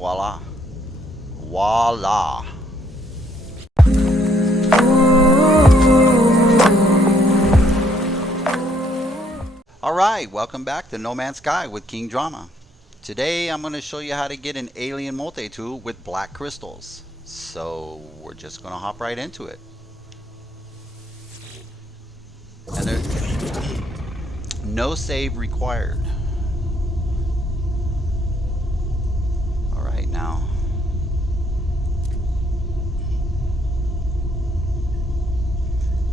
Voila. Voila. Alright, welcome back to No Man's Sky with King Drama. Today I'm going to show you how to get an alien multi-tool with black crystals. So we're just going to hop right into it. And there's no save required. Alright, now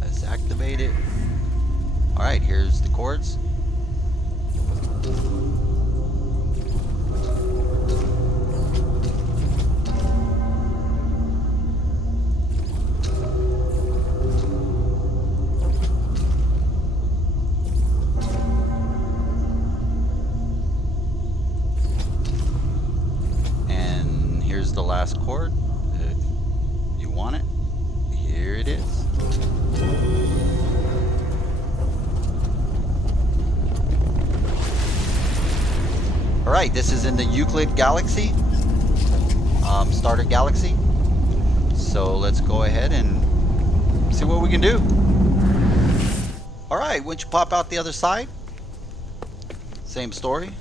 let's activate it. Alright, here's the cords. And here's the last cord. If you want it, here it is. Alright, this is in the Euclid Galaxy, Starter Galaxy. So let's go ahead and see what we can do. Alright, once you pop out the other side, same story.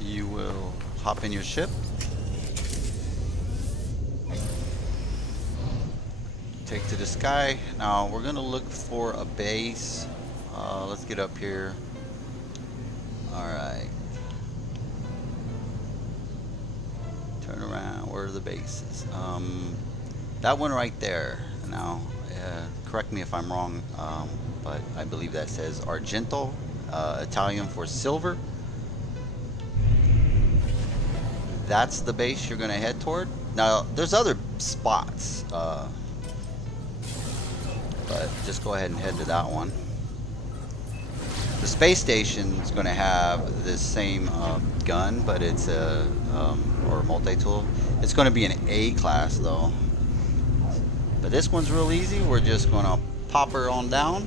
You will hop in your ship. Take to the sky. Now we're going to look for a base. Let's get up here. Alright. Turn around. Where are the bases? That one right there. Now, correct me if I'm wrong, but I believe that says Argento, Italian for silver. That's the base you're going to head toward. Now, there's other spots, but just go ahead and head to that one. The space station is going to have this same gun, but it's a or multi-tool. It's going to be an A class though. But this one's real easy. We're just going to pop her on down.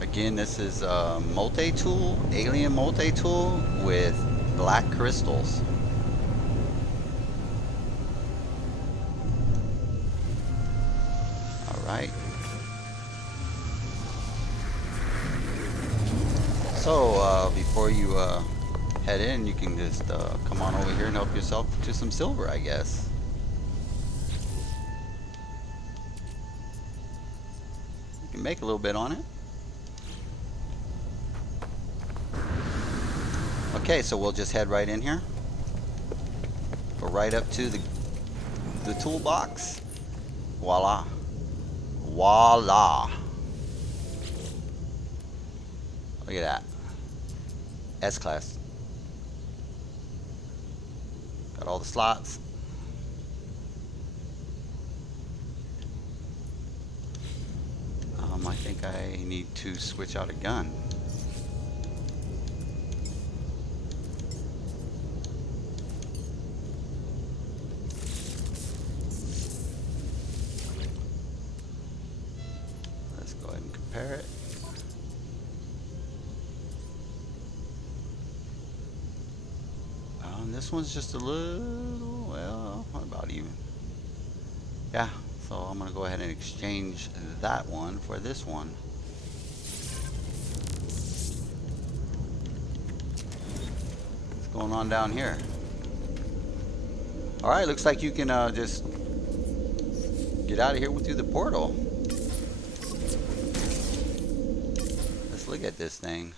Again, this is a multi-tool, alien multi-tool with black crystals. Right. So before you head in, you can just come on over here and help yourself to some silver, I guess. You can make a little bit on it. Okay, so we'll just head right in here. Go right up to the toolbox. Voila. Voila. Look at that. S-Class. Got all the slots. I think I need to switch out a gun. Compare it. This one's just a little, well, what about even? Yeah, so I'm going to go ahead and exchange that one for this one. What's going on down here? Alright, looks like you can just get out of here through the portal. Let's look at this thing.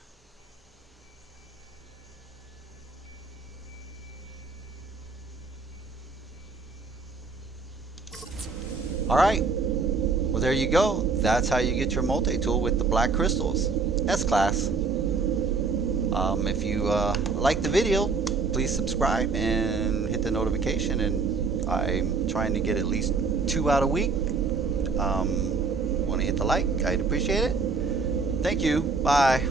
Alright, well there you go. That's how you get your multi-tool with the black crystals. S-Class. If you like the video, please subscribe and hit the notification. And I'm trying to get at least 2 out a week. Want to hit the like, I'd appreciate it. Thank you. Bye.